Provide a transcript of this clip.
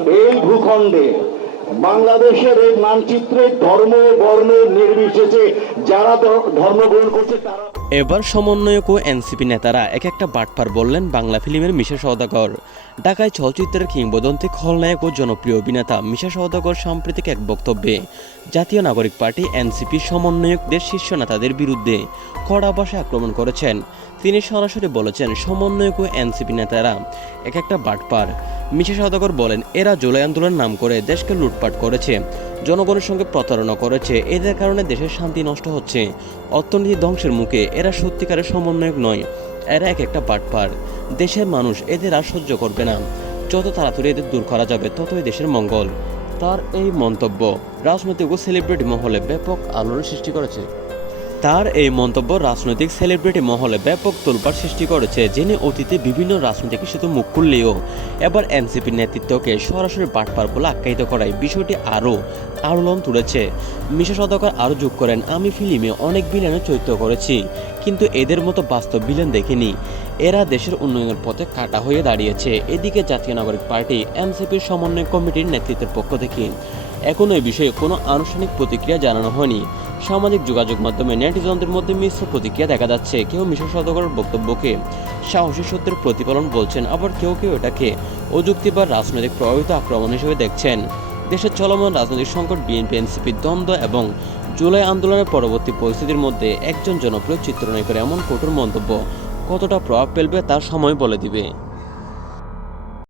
এই ভূখণ্ডে বাংলাদেশের এই মানচিত্রে ধর্ম বর্ণ নির্বিশেষে যারা ধর্ম গ্রহণ করছে তারা। এবার সমন্বয়ক ও এনসিপি নেতারা এক একটা বাটপার বললেন বাংলা ফিল্মের মিশা সওদাগর। ঢাকায় চলচ্চিত্রের কিংবদন্তি খলনায়ক ও জনপ্রিয় অভিনেতা মিশা সওদাগর সাম্প্রতিক এক বক্তব্যে জাতীয় নাগরিক পার্টি এনসিপি সমন্বয়কদের শীর্ষ নেতাদের বিরুদ্ধে কড়া ভাষায় আক্রমণ করেছেন। তিনি সরাসরি বলেছেন সমন্বয়ক ও এনসিপি নেতারা এক একটা বাটপার। মিশা সওদাগর বলেন, এরা জুলাই আন্দোলনের নাম করে দেশকে লুটপাট করেছে, জনগণের সঙ্গে প্রতারণা করেছে, এদের কারণে দেশের শান্তি নষ্ট হচ্ছে, অর্থনীতি ধ্বংসের মুখে। এরা সত্যিকারের সমন্বয়ক নয়, এরা এক একটা বাটপার। দেশের মানুষ এদের আর সহ্য করবে না। যত তাড়াতাড়ি এদের দূর করা যাবে ততই দেশের মঙ্গল। তার এই মন্তব্য রাজনৈতিক ও সেলিব্রিটি মহলে ব্যাপক আলোড়ন সৃষ্টি করেছে। ব্যাপক তোলপাড় সৃষ্টি করেছে। যিনি অতীতে বিভিন্ন রাজনৈতিক ইস্যুতে মুখ খুললেও এবার এনসিপির নেতৃত্বকে সরাসরি বাটপার বলে আখ্যায়িত করায় বিষয়টি আরও আলোড়ন তুলেছে। মিশা সওদাগর আরও যোগ করেন, আমি ফিল্মে অনেক ভিলেনের চরিত্র করেছি, কিন্তু এদের মতো বাস্তব ভিলেন দেখিনি। এরা দেশের উন্নয়নের পথে কাটা হয়ে দাঁড়িয়েছে। এদিকে জাতীয় নাগরিক পার্টি এনসিপির সমন্বয় কমিটির নেতৃত্বের পক্ষ থেকে এখনও এই বিষয়ে কোনো আনুষ্ঠানিক প্রতিক্রিয়া জানানো হয়নি। সামাজিক যোগাযোগ মাধ্যমে নেটিজনদের মধ্যে মিশ্র প্রতিক্রিয়া দেখা যাচ্ছে। কেউ মিশা সওদাগরের বক্তব্যকে সাহসী সত্যের প্রতিফলন বলছেন, আবার কেউ কেউ এটাকে অযুক্তি বা রাজনৈতিক প্রভাবিত আক্রমণ হিসেবে দেখছেন। দেশের চলমান রাজনৈতিক সংকট, বিএনপি এনসিপির দ্বন্দ্ব এবং জুলাই আন্দোলনের পরবর্তী পরিস্থিতির মধ্যে একজন জনপ্রিয় চিত্রনায়কের এমন কঠোর মন্তব্য কতটা প্রভাব ফেলবে তা সময় বলে দিবে।